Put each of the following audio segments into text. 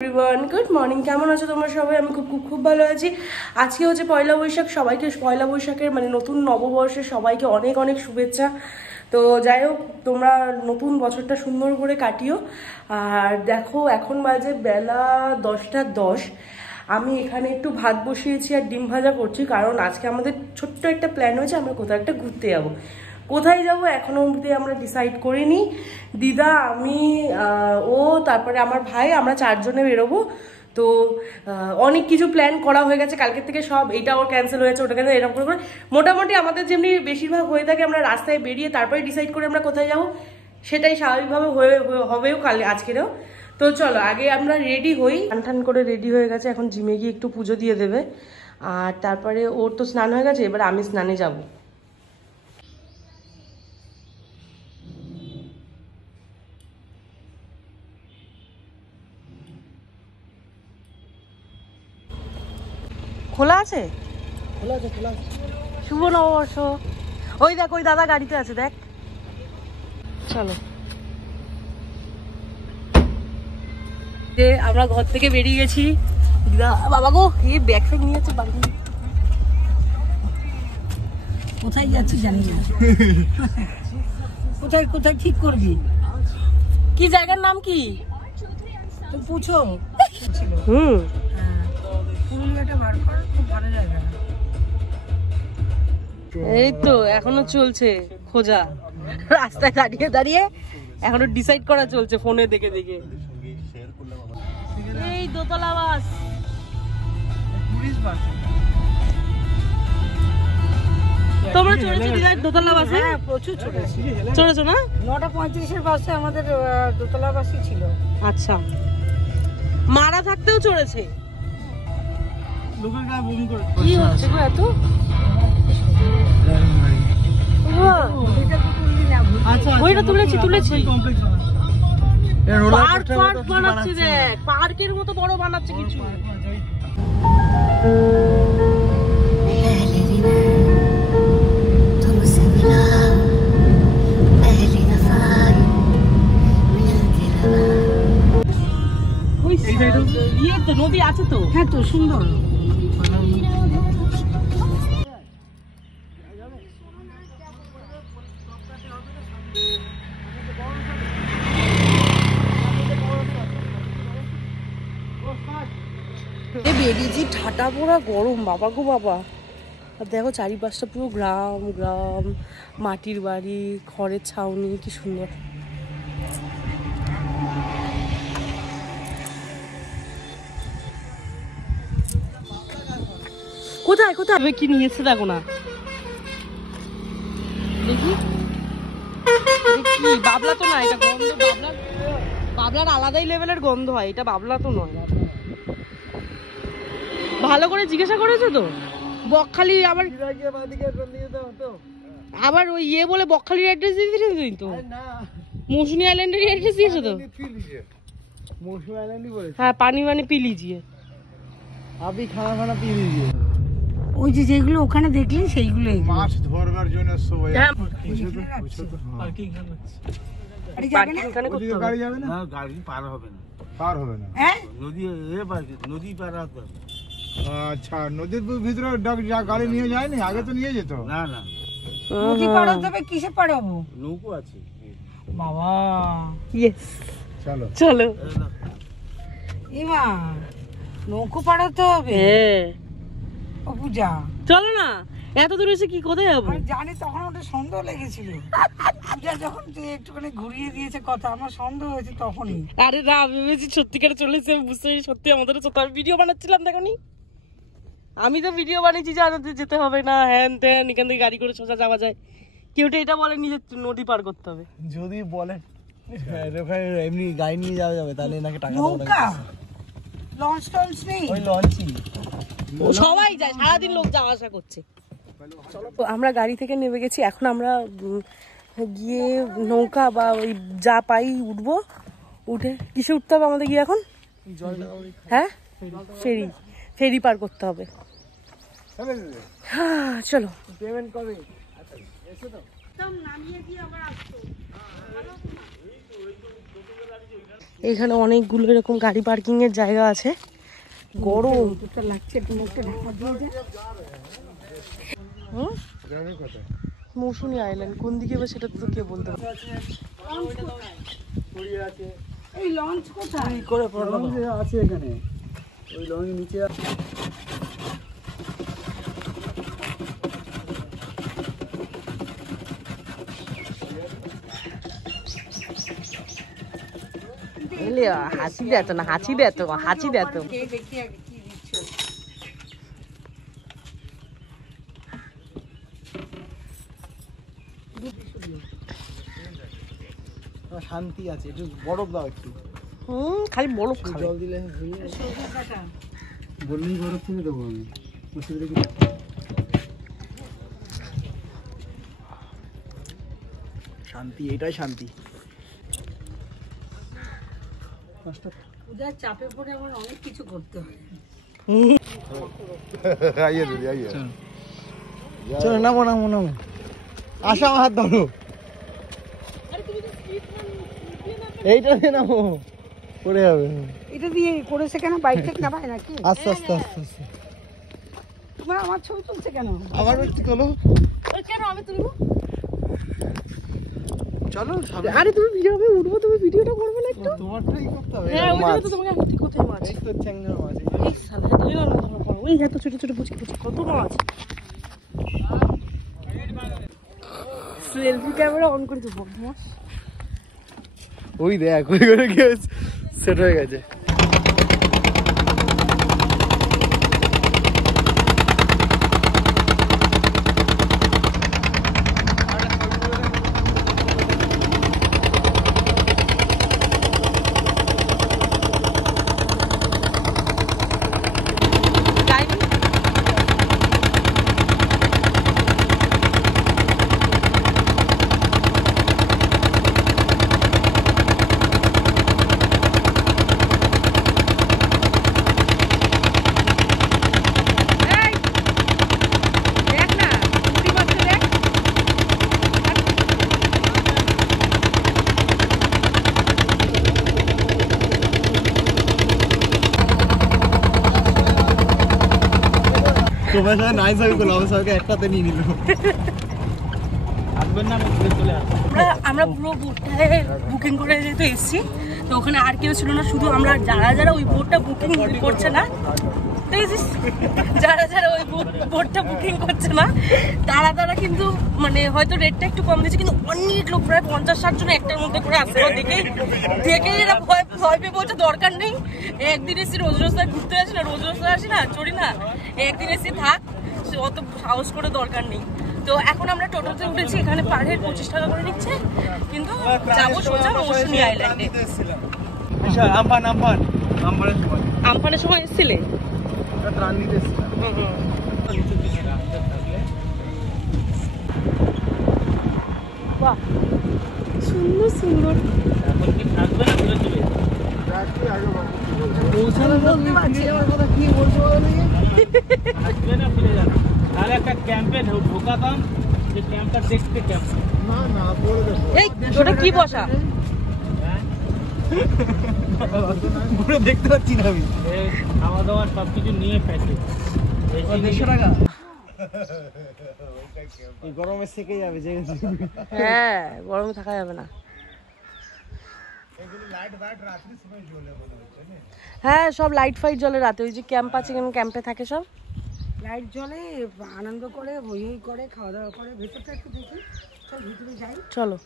Everyone good morning, কেমন আছো তোমরা সবাই? আমি খুব ভালো আছি। আজকে হচ্ছে পয়লা বৈশাখ। সবাইকে পয়লা বৈশাখের মানে নতুন নববর্ষের সবাইকে অনেক অনেক শুভেচ্ছা। তো যাই হোক, তোমরা নতুন বছরটা সুন্দর করে কাটিও। আর দেখো এখন বাজে বেলা 10টা 10। আমি এখানে একটু ভাত বসিয়েছি আর ডিম ভাজা করছি, কারণ আজকে আমাদের ছোট্ট একটা প্ল্যান হয়েছে, আমরা কোথাও একটা ঘুরতে যাবো। কোথায় যাব এখনো অবধি আমরা ডিসাইড করিনি। দিদা, আমি, ও, তারপরে আমার ভাই, আমরা 4জনে বেরোবো। তো অনেক কিছু প্ল্যান করা হয়ে গেছে কালকের থেকে, সব এটা ওর ক্যান্সেল হয়েছে, ওটা ক্যান্সেল, এরকম করে মোটামুটি আমাদের যেমনি বেশিরভাগ হয়ে থাকে, আমরা রাস্তায় বেরিয়ে তারপরে ডিসাইড করে আমরা কোথায় যাব, সেটাই স্বাভাবিকভাবে হবেও কাল আজকেরও। তো চলো আগে আমরা রেডি হই। ঠান করে রেডি হয়ে গেছে, এখন জিমে গিয়ে একটু পুজো দিয়ে দেবে। আর তারপরে ওর তো স্নান হয়ে গেছে, এবার আমি স্নানে যাবো। খোলা আছে, খোলা আছে, খোলা আছে। শুভ নববর্ষ। ওই দেখ, ওই দাদা গাড়িতে আছে, দেখ। চলো, আমরা ঘর থেকে বেরিয়ে গেছি। দিদা, বাবা গো, এই ব্যাগ ফ্যাগ নিয়ে যাচ্ছে বাড়ি। কোথায় যাচ্ছি জানি না। কোথায় কোথায় ঠিক করবি? কি জায়গার নাম কি তুমি পুছো। পুরুলিয়াটা বার কর, খুব ভালো জায়গা। এই তো এখনো চলছে খোঁজা, রাস্তায় দাঁড়িয়ে দাঁড়িয়ে এখনো ডিসাইড করা চলছে ফোনে দেখে দেখে। এই দোতলা বাস, তোমরা চড়েছো দিদা দোতলা বাসে? হ্যাঁ, প্রচুর চড়েছো না? 9:35-এর বাসে আমাদের দোতলা বাসই ছিল। আচ্ছা, মারা থাকতেও চড়েছে। কি হচ্ছে গো এত? ওইটা তুলেছি। পার্ক বানাচ্ছে, দেখ, পার্কের মতো বড় বানাচ্ছে কিছু। ইয়ে তো নদী আছে তো। হ্যাঁ তো, সুন্দর। বেরিয়েছি, ঠাটা পোড়া গরম, বাবা গো বাবা। আর দেখো চারিপাশটা পুরো গ্রাম গ্রাম, মাটির বাড়ি, খড়ের ছাউনি, কি সুন্দর। কোথায় কোথায় কি নিয়েছে দেখো না, দেখি। বাবলা তো না, এটা গন্ধ। বাবলার আলাদাই লেভেলের গন্ধ হয়, এটা বাবলা তো নয়। ভালো করে জিজ্ঞাসা করেছো তো? বকখালি আবার ওই ইয়ে বলে বকখালির অ্যাড্রেস দিয়ে দিয়েছো তো? মৌসুমী আইল্যান্ডের অ্যাড্রেস দিয়েছো তো? হ্যাঁ, পানি মানে পি লিজিয়ে, আপনি খানা খানা পি লিজিয়ে। ওই যে যেগুলো ওখানে দেখলি সেইগুলো মাছ ধরবার জন্য সবাই গাড়ি যাবে না, গাড়ি পার হবে না, পার হবে না। নদী নদী পার হতে হবে। আচ্ছা, নদীর ভিতরে গাড়ি নিয়ে যায়নি, আগে তো নিয়ে যেত। না না, নদী পার হতে হবে। কিসে পার হবো? নৌকো আছে বাবা। ইয়েস, চলো চলো। ইমা, নৌকো পার হতে হবে? হ্যাঁ, ও পূজা, চলো না। এত দূর এসে কি কোথায় যাবো? আমি জানি, তখন ওটা সন্দেহ লেগেছিল। পূজা যখন তুই একটুখানি ঘুরিয়ে দিয়েছে কথা, আমার সন্দেহ হয়েছে তখনই। আরে না, আমি ভেবেছি সত্যিকারে চলে এসে, আমি বুঝতে পারি সত্যি আমাদের ভিডিও বানাচ্ছিলাম, দেখোনি? আমি তো ভিডিও বানিয়েছি যে আমাদের যেতে হবে না, হ্যান ত্যান, এখান থেকে গাড়ি করে সোজা যাওয়া যায়। কেউ তো এটা বলেনি যে নদী পার করতে হবে। যদি বলে এমনি গাড়ি নিয়ে যাওয়া যাবে, তাহলে নাকি টাকা নৌকা, লঞ্চ টঞ্চ নেই? ওই লঞ্চই সবাই যায়, সারাদিন লোক যাওয়া আসা করছে। তো আমরা গাড়ি থেকে নেমে গেছি, এখন আমরা গিয়ে নৌকা বা ওই যা পাই উঠবো। উঠে কিসে উঠতে হবে আমাদের গিয়ে এখন? হ্যাঁ, ফেরি পার করতে হবে। হ্যাঁ, চলো। পেমেন্ট কবে? নামিয়ে দিয়ে আবার আসতো। এখানে অনেকগুলো এরকম গাড়ি পার্কিং এর জায়গা আছে। গরম লাগছে, একটু মুখটা ঢাকা দিয়ে দে। মৌসুমী আইল্যান্ড কোন দিকে বা সেটা তো কে বলতে পারে। এই লঞ্চ কোথায়? আছে এখানে, ওই লঞ্চ নিচে। হাসি দেতো না, হাসি দেতো, হাসি দেতো। দেখি আগে কি দিচ্ছ। শান্তি আছে, একটু বরফ দাও একটু। খালি বরফ খাবে। জল দিলে বললেই বরফ কিনে দেবো আমি, অসুবিধা কি? শান্তি, এটাই শান্তি। পূজার চাপে পড়ে আমার অনেক কিছু করতে হয়। চলো নামো নামো নামো, আসো আমার হাত ধরো। এইটা দিয়ে নামো, পড়ে যাবে। এটা দিয়ে করেছে কেন? বাইক থেকে নামায় নাকি? আস্তে আস্তে আস্তে আস্তে। তোমার আমার ছবি তুলছে কেন? আবার একটু তোলো। কেন আমি তুলবো? চলো। আরে তুমি ভিডিও, আমি উঠবো, তুমি ভিডিওটা করবে না একটু? তোমারটাই করতে হবে। হ্যাঁ, ওই জন্য তো তোমাকে এখন ঠিক কোথায় মাছ। এই তো চ্যাংড়া মাছ। এই শালা ধরে না তোমরা করো। ওই এত ছোট ছোট পুচকি পুচকি কত মাছ। সেলফি ক্যামেরা অন করে দেবো মাছ। ওই দেখ, ওই করে গিয়ে সেট হয়ে গেছে। তোমার সাথে নাই ছবি করলাম, আমার সবাইকে একসাথে নিয়ে নিল। আসবেন না, আমি ঘুরে চলে আসবো। আমরা পুরো বোটটায় বুকিং করে যেহেতু এসছি, তো ওখানে আর কেউ ছিল না, শুধু আমরা যারা যারা ওই বোটটা বুকিং করছে না, দেখেছিস, যারা যারা ওই বোটটা বুকিং করছে না তারা তারা কিন্তু মানে হয়তো রেটটা একটু কম দিয়েছে, কিন্তু অনেক লোক প্রায় 50-60 জন একটার মধ্যে করে আসছে। দেখেই এরা ভয় পেয়ে বলছে দরকার নেই, একদিন এসে রোজ রোজ ঘুরতে আসি না, রোজ রোজ আসি না, চড়ি না, একদিন এসে থাক, অত সাহস করে দরকার নেই। তো এখন আমরা টোটোতে উঠেছি, এখানে পার হেড 25 টাকা করে নিচ্ছে, কিন্তু যাবো সোজা মৌসুমী আইল্যান্ডে। আমফানের সময় এসেছিলে? ত্রাণ নিতে এসেছিলাম। বাহ, সুন্দর সুন্দর। এখন কি থাকবে না ঘুরে চলে আসবে না, ফিরে যাবে। তাহলে একটা ক্যাম্পে ঢোকাতাম, যে ক্যাম্পটা দেখতে ক্যাম্প। না না, পরে দেখো। এই ওটা কি বসা? ঘুরে দেখতে পাচ্ছি না আমি। খাওয়া দাওয়া সবকিছু নিয়ে প্যাকেজ 150 টাকা। এই গরমে সেকে যাবে যে। হ্যাঁ, গরমে থাকা যাবে না। হ্যাঁ, সব লাইট ফাইট জ্বলে রাতে, ওই যে ক্যাম্প আছে, ক্যাম্পে থাকে সব লাইট জ্বলে, আনন্দ করে, হই হই করে, খাওয়া দাওয়া করে। ভেতরটা একটু দেখি, চল ভিতরে যাই। চলো।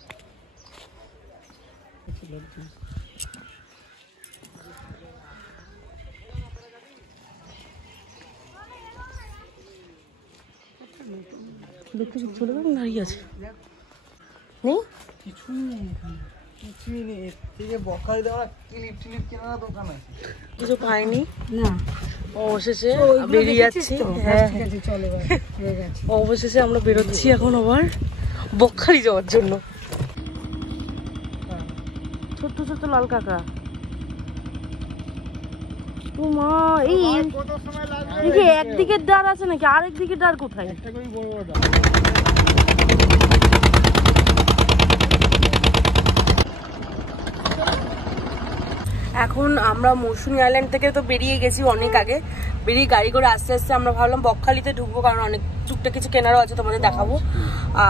দেখতে চলে যাবেন, দাঁড়িয়ে আছে নেই কিছুই নেই, থেকে বকাই দেওয়া ক্লিপ টিলিপ কেনার দোকান আছে, কিছু পাইনি না। অবশেষে বেরিয়ে যাচ্ছি। হ্যাঁ, ঠিক আছে, চলো এবার হয়ে গেছে। অবশেষে আমরা বেরোচ্ছি এখন আবার বকখালি যাওয়ার জন্য। ছোট্ট ছোট্ট লাল কাঁকড়া। ও মা, এই যে একদিকের ডার আছে নাকি, আরেক দিকের ডার কোথায়? একটা করে বড় বড়। এখন আমরা মৌসুমী আইল্যান্ড থেকে তো বেরিয়ে গেছি অনেক আগে, বেরিয়ে গাড়ি করে আস্তে আস্তে আমরা ভাবলাম বকখালিতে ঢুকবো, কারণ অনেক টুকটাক কিছু কেনারও আছে, তোমাদের দেখাবো।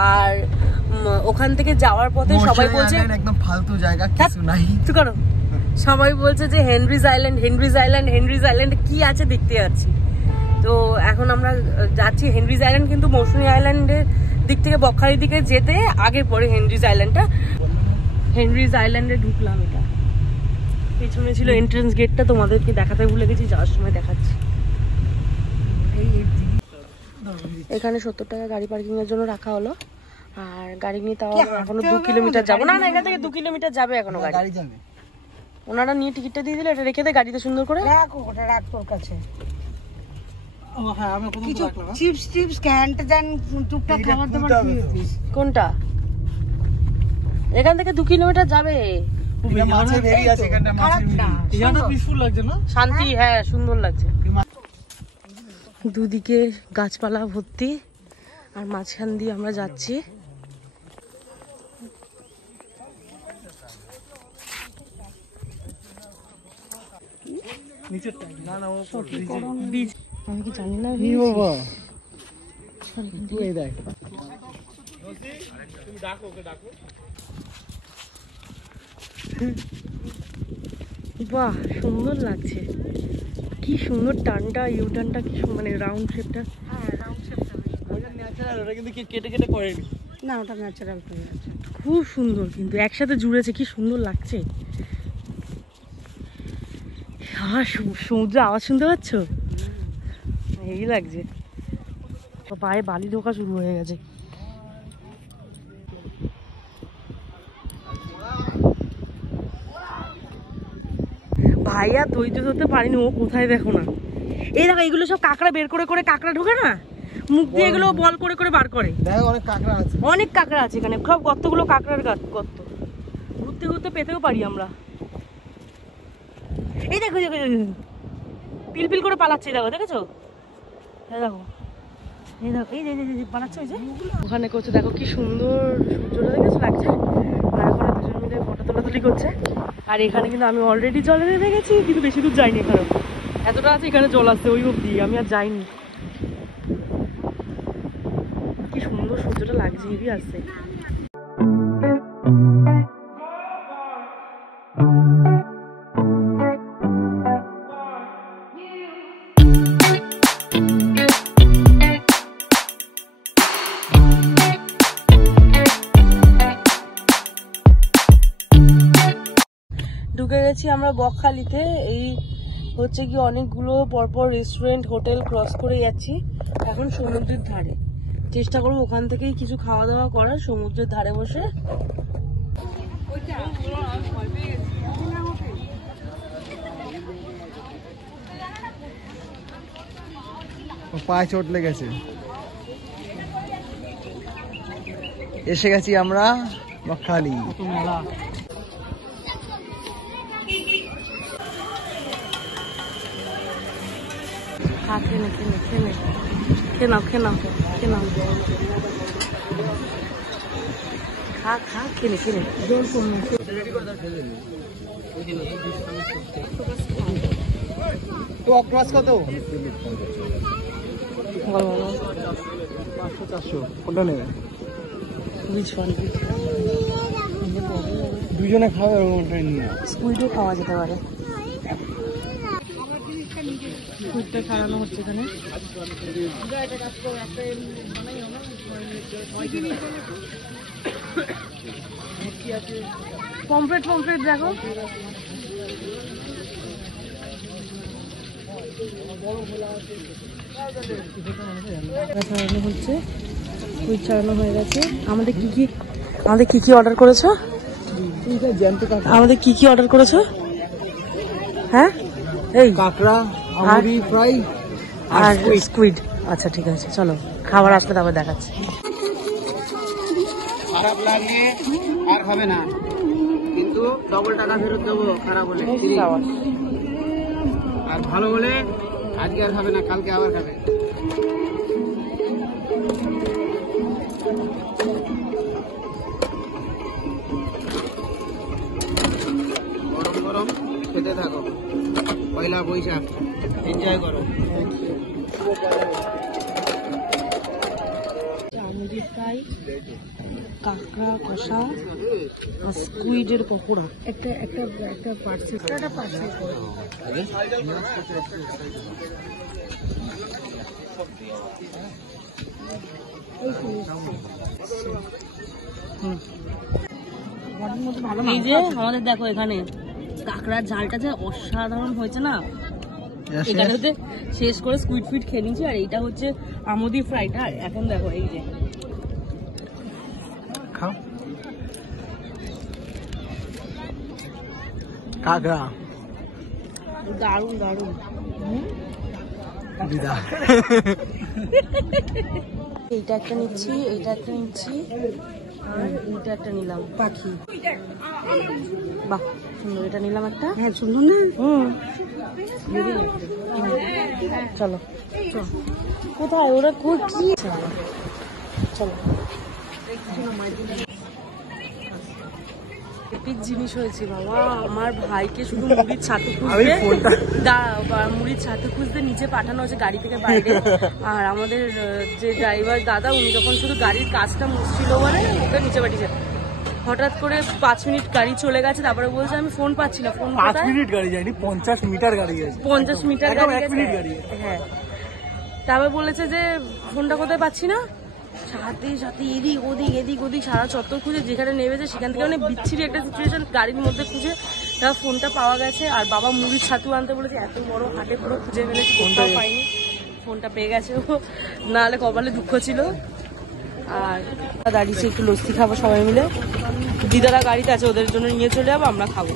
আর ওখান থেকে যাওয়ার পথে সবাই বলছে একদম ফালতু জায়গা, কিছু নাই। তুই করো, সবাই বলছে যে Henry's island, Henry's island, Henry's island কি আছে দেখতে যাচ্ছি। তো এখন আমরা যাচ্ছি হেনরিজ আইল্যান্ড, কিন্তু মৌসুমী আইল্যান্ডের দিক থেকে বকখালির দিকে যেতে আগে পড়ে হেনরিজ আইল্যান্ডটা। হেনরিজ আইল্যান্ডে ঢুকলাম, এটা পেছনে ছিল এন্ট্রান্স গেটটা, তোমাদেরকে দেখাতে ভুলে গেছি, যাওয়ার সময় দেখাচ্ছি। এখানে 70 টাকা গাড়ি পার্কিং এর জন্য রাখা হলো, আর গাড়ি নিয়ে তাও এখনো 2 কিলোমিটার যাবো। না না, এখান থেকে 2 কিলোমিটার যাবে এখনো গাড়ি যাবে। ওনারা নিয়ে টিকিটটা দিয়ে দিলে, এটা রেখে দে গাড়িতে সুন্দর করে। রাখ, ওটা রাখ তোর কাছে। কিছু চিপস টিপস ক্যান্টা দেন, টুকটাক খাবার দাবার খেয়েছিস। কোনটা? এখান থেকে 2 কিলোমিটার যাবে। শান্তি, হ্যাঁ সুন্দর লাগছে। দুদিকে গাছপালা ভর্তি, আর মাঝখান দিয়ে আমরা যাচ্ছি। আমি কি জানি না বাহ, সুন্দর লাগছে, কি সুন্দর টানটা, ইউটার্নটা কি মানে রাউন্ড শেপটা। কেটে কেটে করেনি না, ওটা ন্যাচারাল হয়ে আছে, খুব সুন্দর, কিন্তু একসাথে জুড়েছে, কি সুন্দর লাগছে। সমুদ্রে আওয়াজ শুনতে পাচ্ছ? এই লাগছে, পায়ে বালি ঢোকা শুরু হয়ে গেছে। ভাইয়া ধৈর্য ধরতে পারিনি, ও কোথায় দেখো না। এই দেখো, এগুলো সব কাঁকড়া বের করে করে, কাঁকড়া ঢোকে না মুখ দিয়ে, এগুলো বল করে করে বার করে। দেখো অনেক কাঁকড়া আছে, অনেক কাঁকড়া আছে এখানে, সব গর্তগুলো কাঁকড়ার গর্ত, ঘুরতে ঘুরতে পেতেও পারি আমরা। এই দেখো পিল পিল করে পালাচ্ছে, দেখো, দেখেছো? দেখো, এই দেখো, এই যে পালাচ্ছে, ওই যে ওখানে করছে, দেখো কি সুন্দর সূর্যটা, দেখেছো লাগছে। আর ওখানে দুজন মিলে ফটো তোলাতুলি করছে। আর এখানে কিন্তু আমি অলরেডি জলে নেমে গেছি, কিন্তু বেশি দূর যাইনি, এখানে এতটা আছে, এখানে জল আসছে ওই অব্দি, আমি আর যাইনি। কি সুন্দর সূর্যটা লাগছে, হেভি আসছে। ঢুকে গেছি আমরা বকখালিতে। এই হচ্ছে কি অনেকগুলো পরপর রেস্টুরেন্ট, হোটেল ক্রস করে যাচ্ছি এখন সমুদ্রের ধারে। চেষ্টা করবো ওখান থেকেই কিছু খাওয়া দাওয়া করার, সমুদ্রের ধারে বসে। পায়ে চোট লেগেছে। এসে গেছি আমরা বকখালি। তো অক্টোপাস কত? 500-400 কোনটা নেবে? দুজনে খাওয়া ওটা নিয়ে স্কুইডও খাওয়া যেতে পারে। স্কুইডটা ছাড়ানো হচ্ছে এখানে। পমফ্রেট পমফ্রেট দেখো, ছাড়ানো হচ্ছে, স্কুইড ছাড়ানো হয়ে গেছে। আমাদের কি কি অর্ডার করেছো? আমাদের কি কি অর্ডার করেছো? হ্যাঁ, এই কাঁকড়া, আমুরি ফ্রাই আর স্কুইড। আচ্ছা ঠিক আছে, চলো খাবার আসলে তারপর দেখাচ্ছি। খারাপ লাগলে আর খাবে না, কিন্তু ডবল টাকা ফেরত দেবো খারাপ হলে। আর ভালো হলে আজকে আর খাবে না, কালকে আবার খাবে। গরম গরম খেতে সাথে থাকো। পয়লা বৈশাখ এনজয় করো। আমাদের তাই কাঁকড়া কষা আর স্কুইডের পকোড়া একটা একটা একটা পার্সেল করে এই যে আমাদের দেখো এখানে কাঁকড়ার ঝালটা যে অসাধারণ হয়েছে না, এখানে হচ্ছে শেষ করে স্কুইড ফিট খেয়ে নিচ্ছি। আর এইটা হচ্ছে আমুদি ফ্রাইটা। আর এখন দেখো এই যে কাঁকড়া দারুন দারুন। এইটা একটা নিচ্ছি, এইটা একটা নিচ্ছি, আর এইটা একটা নিলাম পাখি। বাহ সুন্দর, এটা নিলাম একটা। হ্যাঁ সুন্দর না? চলো কোথায় ওরা কি? চলো এপিক জিনিস হয়েছে বাবা। আমার ভাইকে শুধু মুড়ির ছাতু মুড়ির ছাতু খুঁজতে নিচে পাঠানো হয়েছে গাড়ি থেকে বাইরে। আর আমাদের যে ড্রাইভার দাদা উনি যখন শুধু গাড়ির কাজটা মুছছিল বলে ওকে নিচে পাঠিয়েছে। হঠাৎ করে 5 মিনিট গাড়ি চলে গেছে, তারপরে বলছে আমি ফোন পাচ্ছি না। ফোন 5 মিনিট গাড়ি যায়নি, 50 মিটার গাড়ি গেছে। 50 মিটার গাড়ি গেছে। হ্যাঁ তারপর বলেছে যে ফোনটা কোথায় পাচ্ছি না, সাথে সাথে এদিক ওদিক সারা চত্বর খুঁজে যেখানে নেমেছে সেখান থেকে অনেক বিচ্ছিরি একটা সিচুয়েশন গাড়ির মধ্যে খুঁজে তার ফোনটা পাওয়া গেছে। আর বাবা মুড়ির ছাতু আনতে বলেছে, এত বড় হাটে পুরো খুঁজে ফেলেছে, ফোনটাও পাইনি। ফোনটা পেয়ে গেছে ও, নাহলে কপালে দুঃখ ছিল। আর দাঁড়িয়েছি একটু লস্যি খাবো সবাই মিলে। দিদারা গাড়িতে আছে, ওদের জন্য নিয়ে চলে যাবো, আমরা খাবো।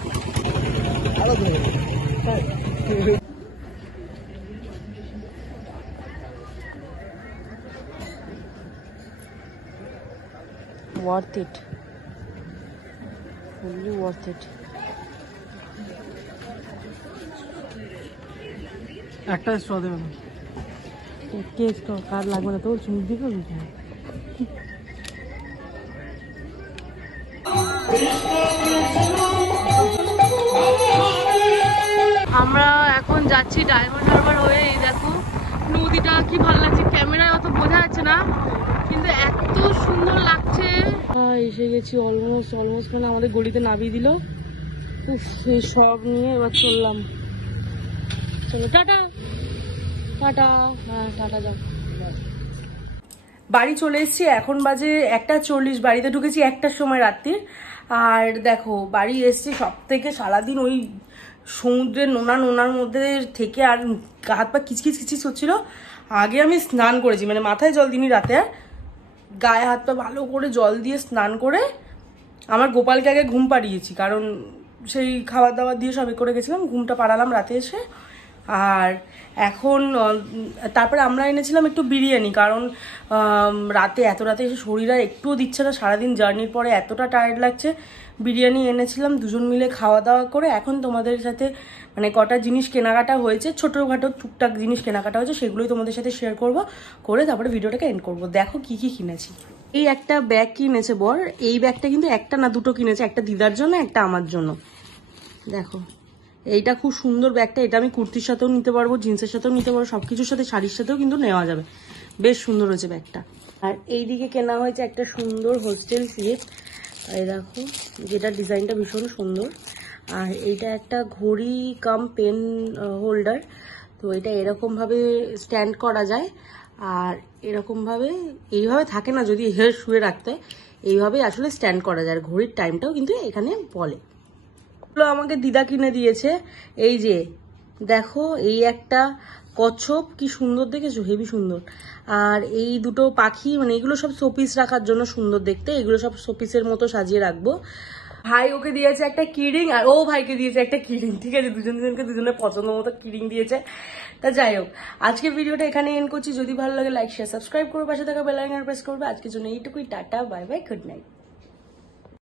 worth it, fully worth it. একটা স্ট্র দেবেন। কে স্ট্র কার লাগবে না, তোর চুমুক দিকে আমরা এখন যাচ্ছি ডায়মন্ড হারবার হয়ে। এই দেখো নদীটা কি ভালো লাগছে, ক্যামেরায় অত বোঝা যাচ্ছে না কিন্তু এত সুন্দর লাগছে। এসে গেছি অলমোস্ট মানে আমাদের গড়িতে নামিয়ে দিল। উফ এই সব নিয়ে এবার চললাম। চলো টাটা টাটা। হ্যাঁ টাটা যাও। বাড়ি চলে এসেছি, এখন বাজে 1:40। বাড়িতে ঢুকেছি 1টার সময় রাত্রির। আর দেখো বাড়ি এসছি, সব থেকে সারাদিন ওই সমুদ্রের নোনার মধ্যে থেকে আর হাত পা কিচকিচ হচ্ছিল। আগে আমি স্নান করেছি, মানে মাথায় জল দিইনি রাতে, আর গায়ে হাত পা ভালো করে জল দিয়ে স্নান করে আমার গোপালকে আগে ঘুম পাড়িয়েছি, কারণ সেই খাবার দাবার দিয়ে সবই করে গেছিলাম, ঘুমটা পাড়ালাম রাতে এসে। আর এখন তারপরে আমরা এনেছিলাম একটু বিরিয়ানি, কারণ এত রাতে এসে শরীর আর একটুও দিচ্ছে না, সারাদিন জার্নির পরে এতটা টায়ার্ড লাগছে। বিরিয়ানি এনেছিলাম, দুজন মিলে খাওয়া দাওয়া করে এখন তোমাদের সাথে মানে কটা জিনিস কেনাকাটা হয়েছে, ছোটোখাটো টুকটাক জিনিস কেনাকাটা হয়েছে, সেগুলোই তোমাদের সাথে শেয়ার করে তারপরে ভিডিওটাকে এন্ড করবো। দেখো কি কি কিনেছি। এই একটা ব্যাগ কিনেছে বর, এই ব্যাগটা কিন্তু একটা না দুটো কিনেছে, একটা দিদার জন্য একটা আমার জন্য। দেখো এইটা খুব সুন্দর ব্যাগটা, এটা আমি কুর্তির সাথেও নিতে পারবো, জিন্সের সাথেও নিতে পারবো, সবকিছুর সাথে শাড়ির সাথেও কিন্তু নেওয়া যাবে, বেশ সুন্দর হয়েছে ব্যাগটা। আর এইদিকে কেনা হয়েছে একটা সুন্দর হোস্টেল স্লিপ, এই দেখো যেটা ডিজাইনটা ভীষণ সুন্দর। আর এইটা একটা ঘড়ি কাম পেন হোল্ডার, তো এটা এরকমভাবে স্ট্যান্ড করা যায়, আর এরকমভাবে এইভাবে থাকে না, যদি হেয়ার শুয়ে রাখতে এইভাবে আসলে স্ট্যান্ড করা যায়। আর ঘড়ির টাইমটাও কিন্তু এখানে বলে। আমাকে দিদা কিনে দিয়েছে, এই যে দেখো এই একটা কচ্ছপ, কি সুন্দর দেখেছো, হেভি সুন্দর। আর এই দুটো পাখি, মানে এগুলো সব শোপিস রাখার জন্য সুন্দর দেখতে, এগুলো সব শোপিসের মতো সাজিয়ে রাখবো। ভাই ওকে দিয়েছে একটা কিরিং, আর ও ভাইকে দিয়েছে একটা কিরিং, ঠিক আছে, দুজনের পছন্দ মতো কিরিং দিয়েছে। তা যাই হোক, আজকে ভিডিওটা এখানে এন্ড করছি। যদি ভালো লাগে লাইক শেয়ার সাবস্ক্রাইব করবে, পাশে থাকা বেল আইকন প্রেস করবে। আজকের জন্য এইটুকুই, tata bye bye, good night.